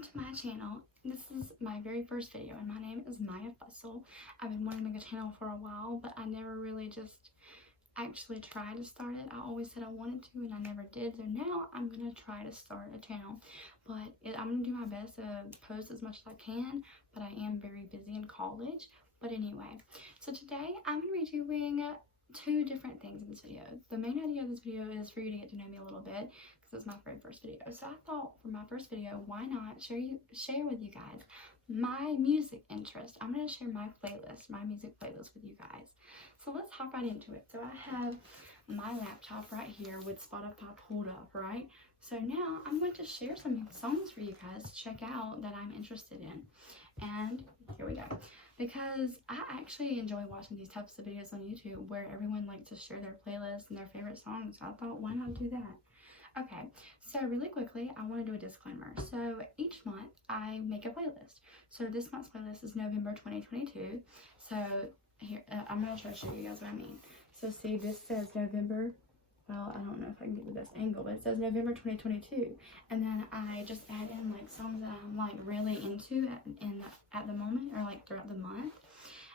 welcome to my channel. This is my very first video and my name is Maya Fussell. I've been wanting to make a channel for a while, but I never really just actually tried to start it. I always said I wanted to and I never did, so now I'm gonna try to start a channel. But I'm gonna do my best to post as much as I can, but I am very busy in college. But anyway, so today I'm gonna be doing two different things in this video. The main idea of this video is for you to get to know me a little bit, because it's my very first video. So I thought for my first video, why not share with you guys my music interest. I'm going to share my playlist, my music playlist with you guys. So let's hop right into it. So I have my laptop right here with Spotify pulled up, right? So now I'm going to share some songs for you guys to check out that I'm interested in. And here we go. Because I actually enjoy watching these types of videos on YouTube where everyone likes to share their playlists and their favorite songs. So I thought, why not do that? Okay, so really quickly, I want to do a disclaimer. So each month I make a playlist. So this month's playlist is November 2022. So here, I'm going to try to show you guys what I mean. So see, this says November. Well, I don't know if I can get the best angle, but it says November 2022. And then I just add in like songs that I'm like really into at the moment, or like throughout the month.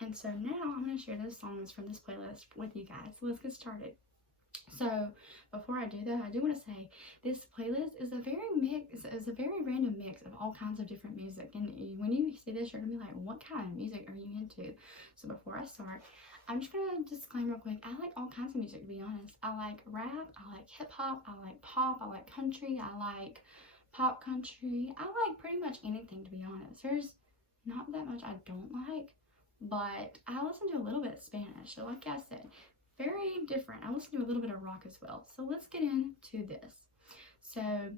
And so now I'm going to share those songs from this playlist with you guys. So let's get started. So before I do that, I do want to say this playlist is a very random mix of all kinds of different music. And when you see this, you're going to be like, what kind of music are you into? So before I start, I'm just going to disclaim real quick. I like all kinds of music, to be honest. I like rap, I like hip hop, I like pop, I like country, I like pop country. I like pretty much anything, to be honest. There's not that much I don't like, but I listen to a little bit of Spanish. So like I said, very different. I listen to a little bit of rock as well. So let's get into this. So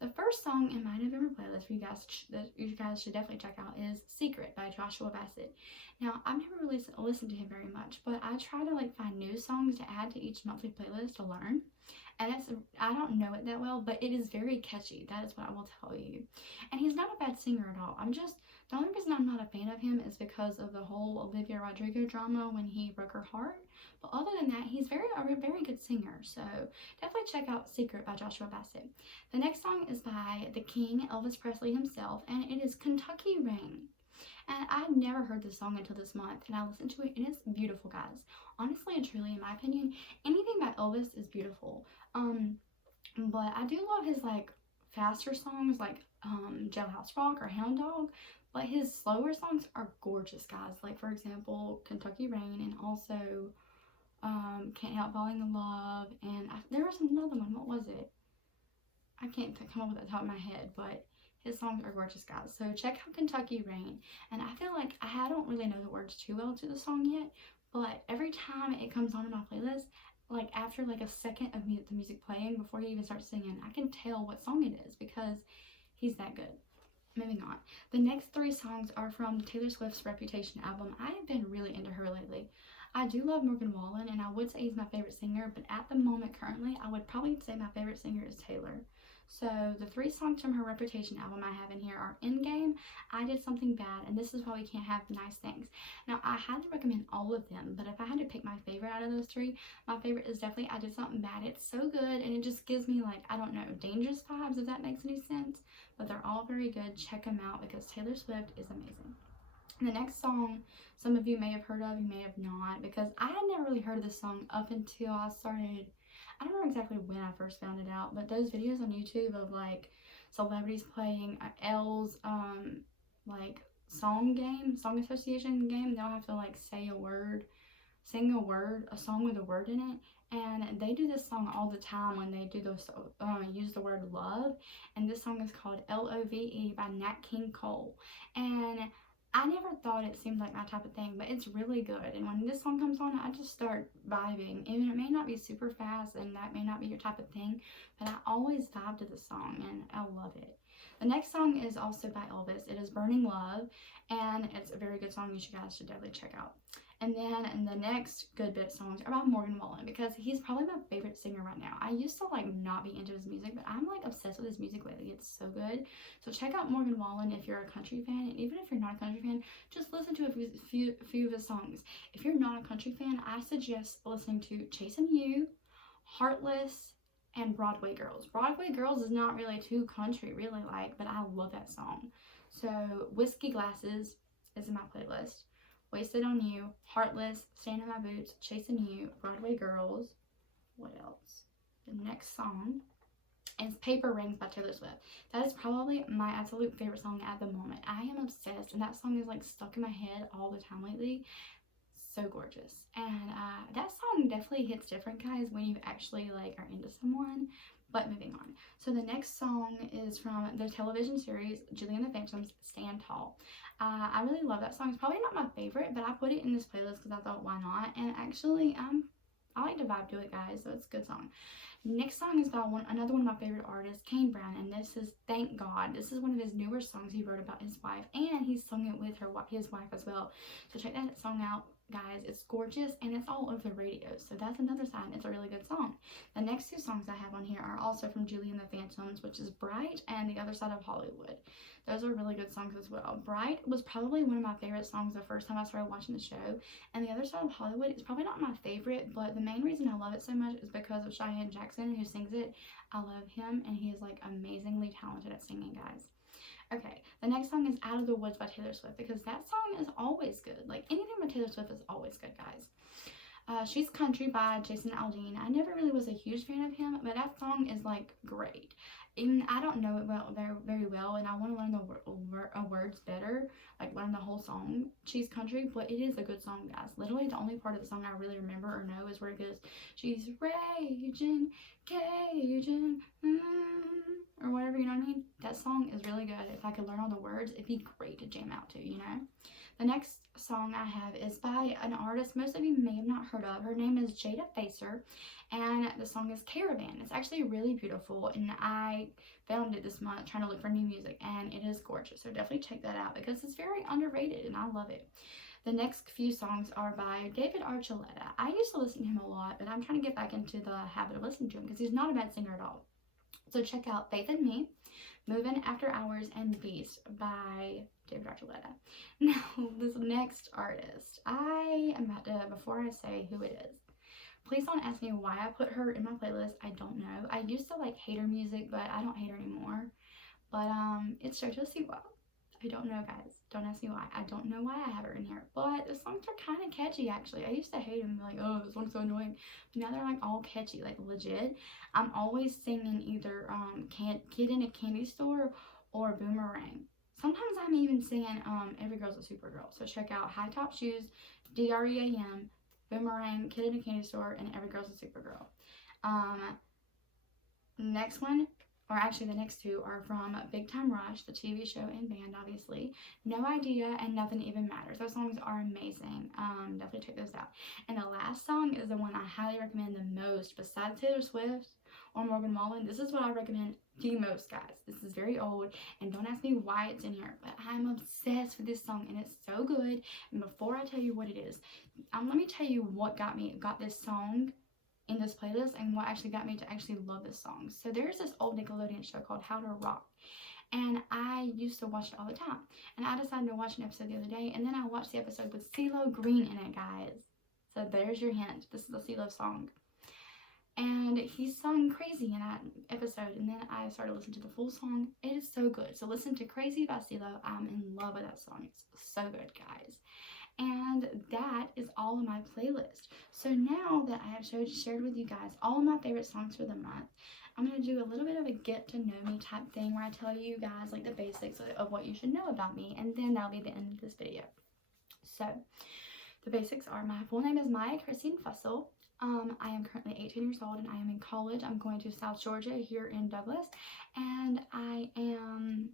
the first song in my November playlist for you guys that you guys should definitely check out is Secret by Joshua Bassett. Now, I've never really listened to him very much, but I try to like find new songs to add to each monthly playlist to learn. And I don't know it that well, but it is very catchy. That is what I will tell you. And he's not a bad singer at all. The only reason I'm not a fan of him is because of the whole Olivia Rodrigo drama when he broke her heart. But other than that, he's a very good singer. So definitely check out Secret by Joshua Bassett. The next song is by the King, Elvis Presley himself, and it is Kentucky Rain. And I'd never heard this song until this month, and I listened to it, and it's beautiful, guys. Honestly and truly, in my opinion, anything by Elvis is beautiful. But I do love his like faster songs like Jailhouse Rock or Hound Dog. But his slower songs are gorgeous, guys. Like, for example, Kentucky Rain, and also Can't Help Falling in Love. And there was another one. What was it? I can't come up with the top of my head, but his songs are gorgeous, guys. So check out Kentucky Rain. And I feel like I don't really know the words too well to the song yet, but every time it comes on in my playlist, like after like a second of the music playing before he even starts singing, I can tell what song it is because he's that good. Moving on. The next three songs are from Taylor Swift's Reputation album. I have been really into her lately. I do love Morgan Wallen, and I would say he's my favorite singer, but at the moment currently, I would probably say my favorite singer is Taylor. So the three songs from her Reputation album I have in here are Endgame, I Did Something Bad, and This Is Why We Can't Have Nice Things. Now, I highly recommend all of them, but if I had to pick my favorite out of those three, my favorite is definitely I Did Something Bad. It's so good, and it just gives me like, I don't know, dangerous vibes, if that makes any sense. But they're all very good. Check them out because Taylor Swift is amazing. The next song, some of you may have heard of, you may have not, because I had never really heard of this song up until I started, I don't know exactly when I first found it out, but those videos on YouTube of like celebrities playing L's like song association game, they'll have to like sing a song with a word in it. And they do this song all the time when they do those use the word love. And this song is called Love by Nat King Cole. And I never thought it seemed like my type of thing, but it's really good. And when this song comes on, I just start vibing. Even it may not be super fast, and that may not be your type of thing, but I always vibe to the song, and I love it. The next song is also by Elvis. It is Burning Love, and it's a very good song you guys should definitely check out. And then the next good bit of songs are by Morgan Wallen, because he's probably my favorite singer right now. I used to like not be into his music, but I'm like obsessed with his music lately. It's so good. So check out Morgan Wallen if you're a country fan, and even if you're not a country fan, just listen to a few of his songs. If you're not a country fan, I suggest listening to Chasing You, Heartless, and Broadway Girls. Broadway Girls is not really too country, really, like, but I love that song. So, Whiskey Glasses is in my playlist. Wasted on You, Heartless, Stand in My Boots, Chasing You, Broadway Girls. What else? The next song is Paper Rings by Taylor Swift. That is probably my absolute favorite song at the moment. I am obsessed, and that song is like stuck in my head all the time lately. So gorgeous. And that song definitely hits different, guys, when you actually like are into someone. But moving on. So the next song is from the television series Julie and the Phantoms, Stand Tall. I really love that song. It's probably not my favorite, but I put it in this playlist because I thought, why not? And actually, I like to vibe to it, guys, so it's a good song. Next song is by another one of my favorite artists, Kane Brown, and this is Thank God. This is one of his newer songs he wrote about his wife, and he sung it with his wife as well. So check that song out, guys. It's gorgeous, and it's all over the radio, so that's another sign it's a really good song. The next two songs I have on here are also from Julie and the Phantoms, which is Bright and The Other Side of Hollywood. Those are really good songs as well. Bright was probably one of my favorite songs the first time I started watching the show, and The Other Side of Hollywood is probably not my favorite, but the main reason I love it so much is because of Cheyenne Jackson, who sings it. I love him, and he is like amazingly talented at singing, guys. Okay, the next song is Out of the Woods by Taylor Swift, because that song is always good. Like, anything by Taylor Swift is always good, guys. She's Country by Jason Aldean. I never really was a huge fan of him, but that song is like great. And I don't know it very well, and I want to learn the words better, like learn the whole song. She's Country, but it is a good song, guys. Literally, the only part of the song I really remember or know is where it goes, she's raging, caging, or whatever, you know what I mean? That song is really good. If I could learn all the words, it'd be great to jam out to, you know? The next song I have is by an artist most of you may have not heard of. Her name is Jada Facer, and the song is Caravan. It's actually really beautiful, and I found it this month trying to look for new music, and it is gorgeous. So definitely check that out because it's very underrated, and I love it. The next few songs are by David Archuleta. I used to listen to him a lot, but I'm trying to get back into the habit of listening to him because he's not a bad singer at all. So check out Faith in Me, Moving After Hours, and Beast by David Archuleta. Now, this next artist, I am about to, before I say who it is, please don't ask me why I put her in my playlist. I don't know. I used to like hate her music, but I don't hate her anymore. But it's JoJo Siwa. I don't know, guys. Don't ask me why. I don't know why I have her in here. But the songs are kind of catchy, actually. I used to hate them, like, oh, this song's so annoying. But now they're like all catchy, like legit. I'm always singing either Kid in a Candy Store or Boomerang. Sometimes I'm even singing Every Girl's a Supergirl. So check out High Top Shoes, DREAM, Boomerang, Kid in a Candy Store, and Every Girl's a Supergirl. Next one, or actually the next two, are from Big Time Rush, the TV show and band, obviously. No Idea and Nothing Even Matters. Those songs are amazing. Definitely check those out. And the last song is the one I highly recommend the most, besides Taylor Swift or Morgan Wallen. This is what I recommend the most, guys. This is very old, and don't ask me why it's in here, but I'm obsessed with this song, and it's so good. And before I tell you what it is, let me tell you what got this song in this playlist and what actually got me to actually love this song. So there's this old Nickelodeon show called How to Rock, and I used to watch it all the time. And I decided to watch an episode the other day, and then I watched the episode with CeeLo Green in it, guys. So there's your hint. This is a CeeLo song. And he sung Crazy in that episode, and then I started listening to the full song. It is so good. So listen to Crazy by CeeLo. I'm in love with that song. It's so good, guys. And that is all of my playlist. So now that I have shared with you guys all of my favorite songs for the month, I'm going to do a little bit of a get to know me type thing where I tell you guys like the basics of what you should know about me, and then that'll be the end of this video. So the basics are, my full name is Maya Christine Fussell. I am currently 18 years old, and I am in college. I'm going to South Georgia here in Douglas, and I'm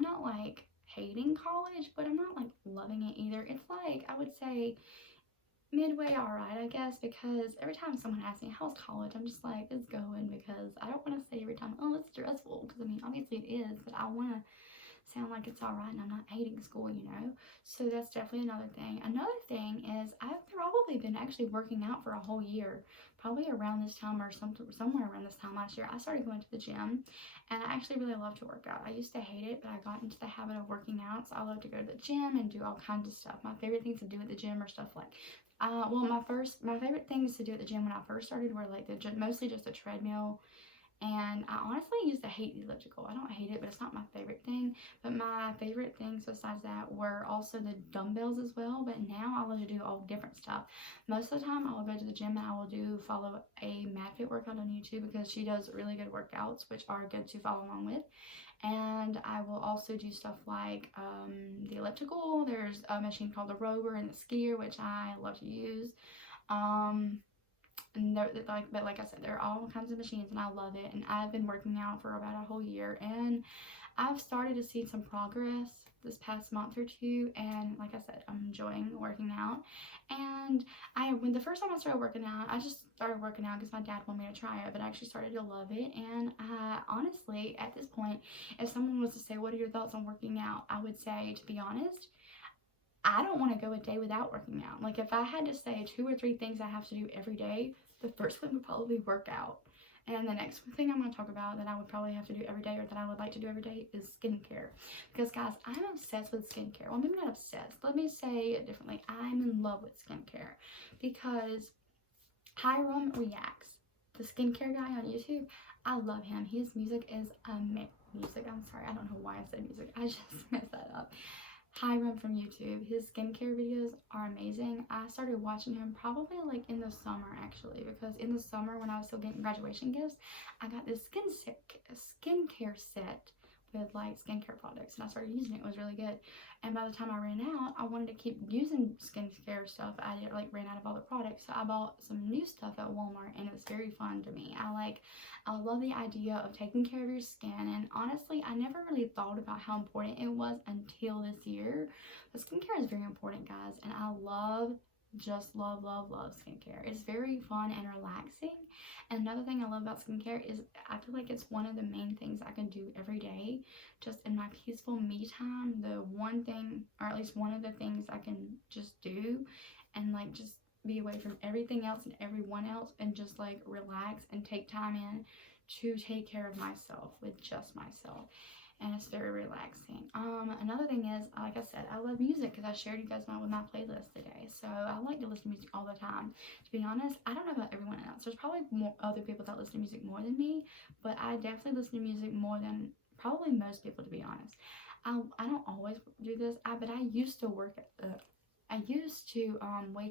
not like hating college, but I'm not like loving it either. It's like, I would say midway alright, I guess, because every time someone asks me how's college, I'm just like, it's going, because I don't want to say every time, oh, it's stressful, because I mean, obviously it is, but I want to sound like it's all right and I'm not hating school, you know? So that's definitely another thing. Another thing is I've probably been actually working out for a whole year, probably around this time or somewhere around this time last year. I started going to the gym, and I actually really love to work out. I used to hate it, but I got into the habit of working out, so I love to go to the gym and do all kinds of stuff. My favorite things to do at the gym are stuff like my favorite things to do at the gym when I first started were like mostly just a treadmill. And I honestly used to hate the elliptical. I don't hate it, but it's not my favorite thing. But my favorite things besides that were also the dumbbells as well. But now I love to do all different stuff. Most of the time I will go to the gym and I will follow a MadFit workout on YouTube because she does really good workouts, which are good to follow along with. And I will also do stuff like the elliptical. There's a machine called the rower and the skier, which I love to use. And like I said, there are all kinds of machines and I love it. And I've been working out for about a whole year, and I've started to see some progress this past month or two. And like I said, I'm enjoying working out. And when the first time I started working out, I just started working out because my dad wanted me to try it, but I actually started to love it. And honestly, at this point, if someone was to say, what are your thoughts on working out? I would say, to be honest, I don't want to go a day without working out. Like, if I had to say 2 or 3 things I have to do every day, the first one would probably work out. And the next thing I'm going to talk about that I would probably have to do every day, or that I would like to do every day, is skincare. Because guys, I'm obsessed with skincare. Well, maybe not obsessed. Let me say it differently. I'm in love with skincare because Hiram Reacts, the skincare guy on YouTube, I love him. His music is music. I'm sorry. I don't know why I said music. I just messed that up. Hiram from YouTube. His skincare videos are amazing. I started watching him probably like in the summer, actually, because in the summer when I was still getting graduation gifts, I got this skincare set with like skincare products, and I started using it. It was really good. And by the time I ran out, I wanted to keep using skincare stuff. I ran out of all the products, so I bought some new stuff at Walmart, and it's very fun to me. I love the idea of taking care of your skin, and honestly, I never really thought about how important it was until this year. But skincare is very important, guys, and I just love skincare. It's very fun and relaxing. And another thing I love about skincare is I feel like it's one of the main things I can do every day, just in my peaceful me time. The one thing, or at least one of the things I can just do and like just be away from everything else and everyone else and just like relax and take time in to take care of myself with just myself. And it's very relaxing. Another thing is, like I said, I love music because I shared you guys with my playlist today. So I like to listen to music all the time. To be honest, I don't know about everyone else. There's probably more other people that listen to music more than me, but I definitely listen to music more than probably most people, to be honest. I don't always do this, but I used to wake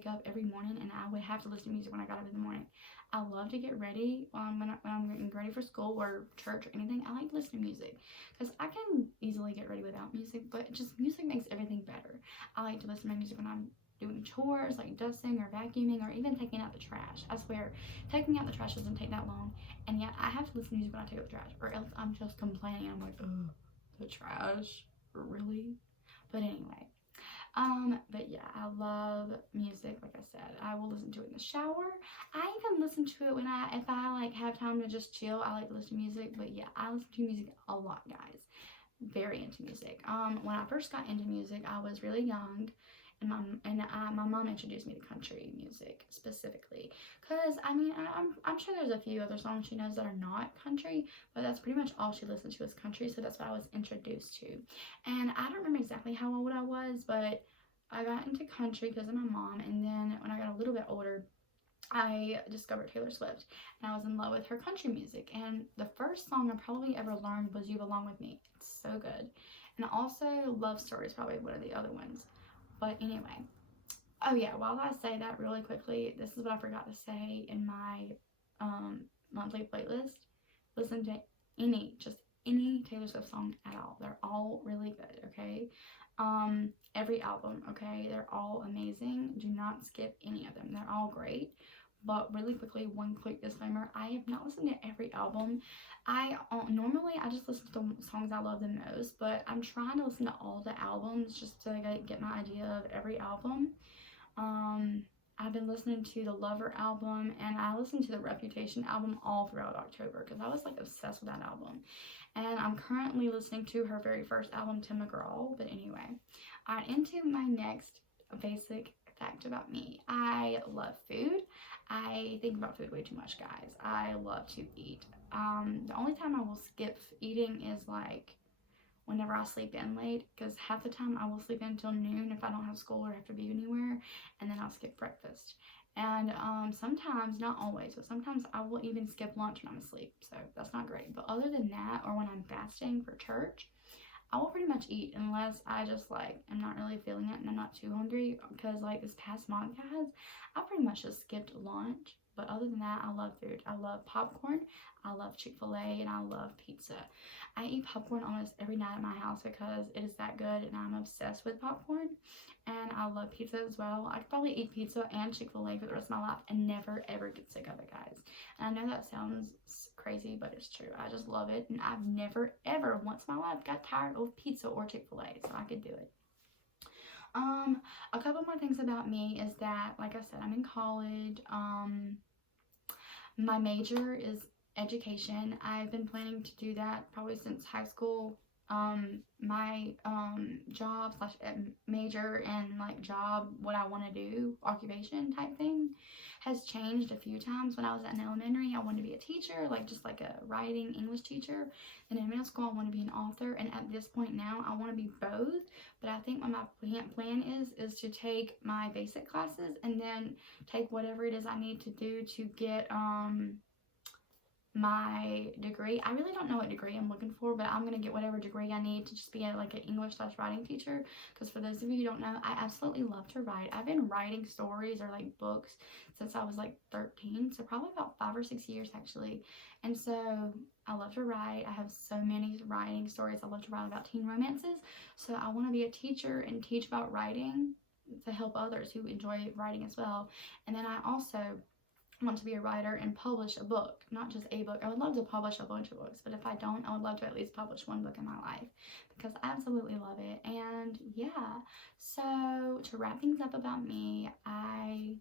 up every morning and I would have to listen to music when I got up in the morning. I love to get ready when I'm getting ready for school or church or anything. I like to listen to music because I can easily get ready without music, but just music makes everything better. I like to listen to my music when I'm doing chores like dusting or vacuuming or even taking out the trash. I swear, taking out the trash doesn't take that long, and yet I have to listen to music when I take out the trash, or else I'm just complaining. I'm like, ugh, the trash, really? But anyway. But yeah, I love music. Like I said, I will listen to it in the shower. I even listen to it if I like have time to just chill. I like to listen to music. But yeah, I listen to music a lot, guys. Very into music. When I first got into music, I was really young, and my mom introduced me to country music specifically. Cause I mean, I'm sure there's a few other songs she knows that are not country, but that's pretty much all she listens to is country. So that's what I was introduced to. And I don't remember exactly how old I was, but I got into country because of my mom. And then when I got a little bit older, I discovered Taylor Swift, and I was in love with her country music. And the first song I probably ever learned was You Belong With Me. It's so good. And also Love Story is probably one of the other ones. But anyway, oh yeah, while I say that really quickly, this is what I forgot to say in my monthly playlist. Listen to any Taylor Swift song at all. They're all really good, okay? Every album, okay? They're all amazing. Do not skip any of them. They're all great. But really quickly, one quick disclaimer, I have not listened to every album. Normally I just listen to the songs I love the most, but I'm trying to listen to all the albums just to get my idea of every album. I've been listening to the Lover album, and I listened to the Reputation album all throughout October because I was like obsessed with that album. And I'm currently listening to her very first album, Tim McGraw. But anyway, into my next basic fact about me. I love food. I think about food way too much, guys. I love to eat. The only time I will skip eating is like whenever I sleep in late, because half the time I will sleep in until noon if I don't have school or have to be anywhere, and then I'll skip breakfast. And sometimes, not always, but sometimes I will even skip lunch when I'm asleep, so that's not great. But other than that, or when I'm fasting for church, I will pretty much eat unless I just like am not really feeling it and I'm not too hungry, because like this past month, guys, I pretty much just skipped lunch. But other than that, I love food. I love popcorn, I love Chick-fil-A, and I love pizza. I eat popcorn almost every night at my house because it is that good, and I'm obsessed with popcorn. And I love pizza as well. I could probably eat pizza and Chick-fil-A for the rest of my life and never ever get sick of it, guys. And I know that sounds crazy, but it's true. I just love it, and I've never ever once in my life got tired of pizza or Chick-fil-A, so I could do it. A couple more things about me is that, like I said, I'm in college. My major is education. I've been planning to do that probably since high school. My job slash major and like job, what I want to do, occupation type thing, has changed a few times. When I was in elementary, I wanted to be a teacher, like just like a writing English teacher. And in middle school, I want to be an author. And at this point now, I want to be both. But I think what my plan is to take my basic classes and then take whatever it is I need to do to get my degree. I really don't know what degree I'm looking for, but I'm going to get whatever degree I need to just be like an English slash writing teacher, because for those of you who don't know, I absolutely love to write. I've been writing stories or like books since I was like 13, so probably about 5 or 6 years actually. And so I love to write. I have so many writing stories. I love to write about teen romances, so I want to be a teacher and teach about writing to help others who enjoy writing as well. And then I also want to be a writer and publish a book, not just a book. I would love to publish a bunch of books, but if I don't, I would love to at least publish one book in my life because I absolutely love it. And yeah, so to wrap things up about me, I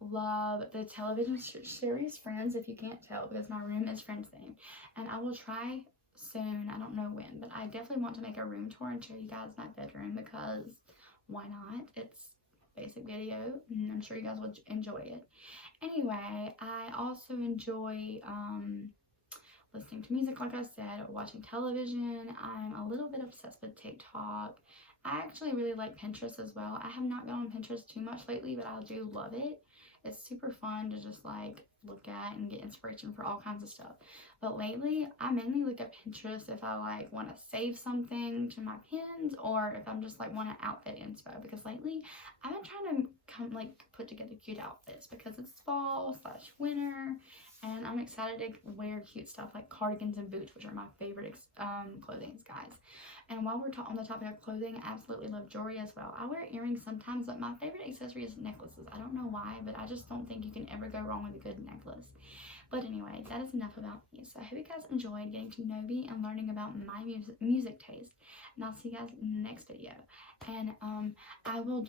love the television series Friends, if you can't tell, because my room is Friends themed, and I will try soon, I don't know when, but I definitely want to make a room tour and show you guys my bedroom, because why not? It's basic video and I'm sure you guys will enjoy it. Anyway, I also enjoy listening to music, like I said, watching television. I'm a little bit obsessed with TikTok. I actually really like Pinterest as well. I have not gone on Pinterest too much lately, but I do love it. It's super fun to just like look at and get inspiration for all kinds of stuff. But lately, I mainly look at Pinterest if I like want to save something to my pins, or if I'm just like want an outfit inspo, because lately I've been trying to put together cute outfits because it's fall slash winter, and I'm excited to wear cute stuff like cardigans and boots, which are my favorite clothing, guys. And while we're on the topic of clothing, I absolutely love jewelry as well. I wear earrings sometimes, but my favorite accessory is necklaces. I don't know why, but I just don't think you can ever go wrong with a good necklace. But anyway, that is enough about me. So I hope you guys enjoyed getting to know me and learning about my music taste. And I'll see you guys in the next video. And I will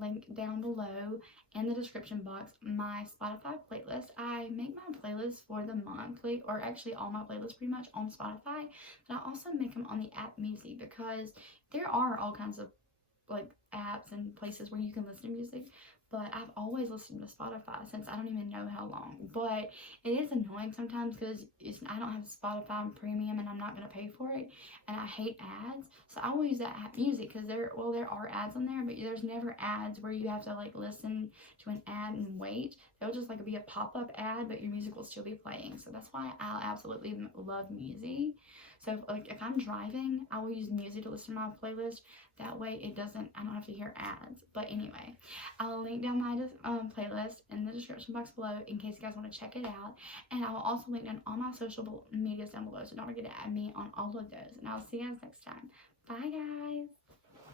link down below in the description box my Spotify playlist. I make my playlists for the monthly, or actually all my playlists pretty much on Spotify, but I also make them on the app Music, because there are all kinds of like apps and places where you can listen to music, but I've always listened to Spotify since I don't even know how long. But it is annoying sometimes because I don't have Spotify Premium and I'm not going to pay for it, and I hate ads. So I will use that app Music because there are ads on there, but there's never ads where you have to like listen to an ad and wait. There'll just like be a pop-up ad, but your music will still be playing. So that's why I absolutely love Music. So if I'm driving, I will use Music to listen to my playlist. That way I don't have to hear ads. But anyway, I'll link down my playlist in the description box below in case you guys want to check it out. And I will also link down all my social medias down below, so don't forget to add me on all of those. And I'll see you guys next time. Bye, guys.